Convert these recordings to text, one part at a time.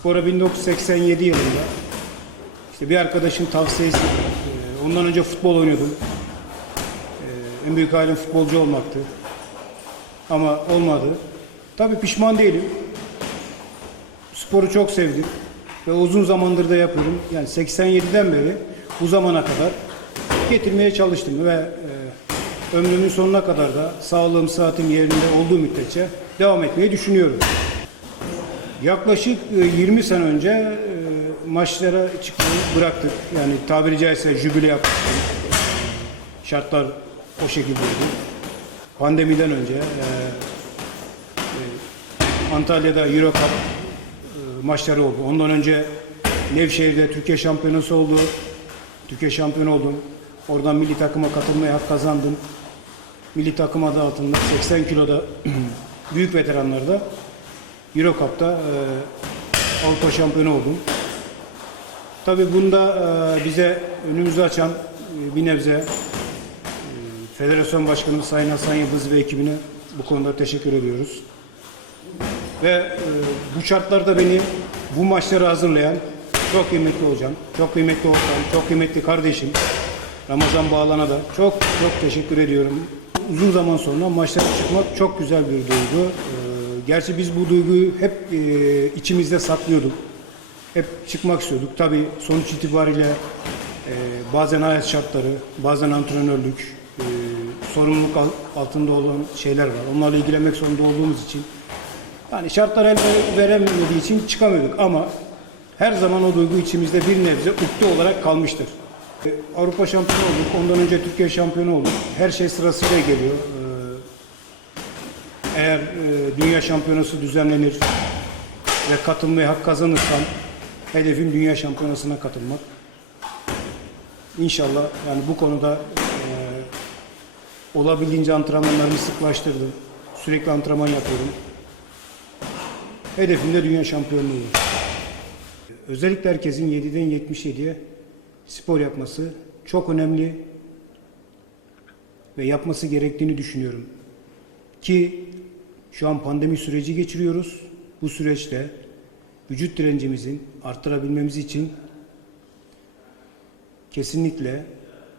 spora 1987 yılında işte bir arkadaşın tavsiyesi, e, ondan önce futbol oynuyordum. E, en büyük hayalim futbolcu olmaktı. Ama olmadı. Tabii pişman değilim. Sporu çok sevdim ve uzun zamandır da yapıyorum. Yani 87'den beri bu zamana kadar getirmeye çalıştım ve e, ömrümün sonuna kadar da sağlığım, saatim yerinde olduğu müddetçe devam etmeyi düşünüyorum. Yaklaşık e, 20 sene önce e, maçlara çıkmayı bıraktık. Yani tabiri caizse jübile yaptık. Şartlar o şekildeydi. Pandemiden önce e, e, Antalya'da Euro Cup e, maçları oldu. Ondan önce Nevşehir'de Türkiye şampiyonası oldu. Türkiye şampiyonu oldum. Oradan milli takıma katılmaya hak kazandım. Milli takım adı altında 80 kiloda büyük veteranlarda Euro Cup'ta e, Avrupa şampiyonu oldum. Tabii bunda e, bize önümüzü açan e, bir nebze e, Federasyon Başkanı Sayın Hasan Yıldız ve ekibine bu konuda teşekkür ediyoruz. Ve e, bu şartlarda beni bu maçlara hazırlayan çok kıymetli hocam, çok kıymetli ortağım, çok kıymetli kardeşim Ramazan Bağlan'a da çok çok teşekkür ediyorum. Uzun zaman sonra maçlara çıkmak çok güzel bir duygu. E, gerçi biz bu duyguyu hep e, içimizde saklıyorduk. Hep çıkmak istiyorduk. Tabii sonuç itibariyle e, bazen hayat şartları, bazen antrenörlük, e, sorumluluk al- altında olan şeyler var. Onlarla ilgilenmek zorunda olduğumuz için yani şartlar el vere- veremediği için çıkamıyorduk ama her zaman o duygu içimizde bir nebze ukde olarak kalmıştır. E, Avrupa şampiyonu olduk, ondan önce Türkiye şampiyonu olduk. Her şey sırasıyla geliyor. Eğer e, dünya şampiyonası düzenlenir ve katılmaya hak kazanırsam hedefim dünya şampiyonasına katılmak. İnşallah yani bu konuda e, olabildiğince antrenmanlarımı sıklaştırdım. Sürekli antrenman yapıyorum. Hedefim de dünya şampiyonluğu. Özellikle herkesin 7'den 77'ye spor yapması çok önemli ve yapması gerektiğini düşünüyorum. Ki şu an pandemi süreci geçiriyoruz. Bu süreçte vücut direncimizin arttırabilmemiz için kesinlikle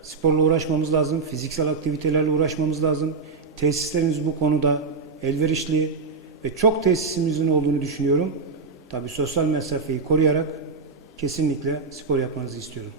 sporla uğraşmamız lazım, fiziksel aktivitelerle uğraşmamız lazım. Tesislerimiz bu konuda elverişli ve çok tesisimizin olduğunu düşünüyorum. Tabii sosyal mesafeyi koruyarak kesinlikle spor yapmanızı istiyorum.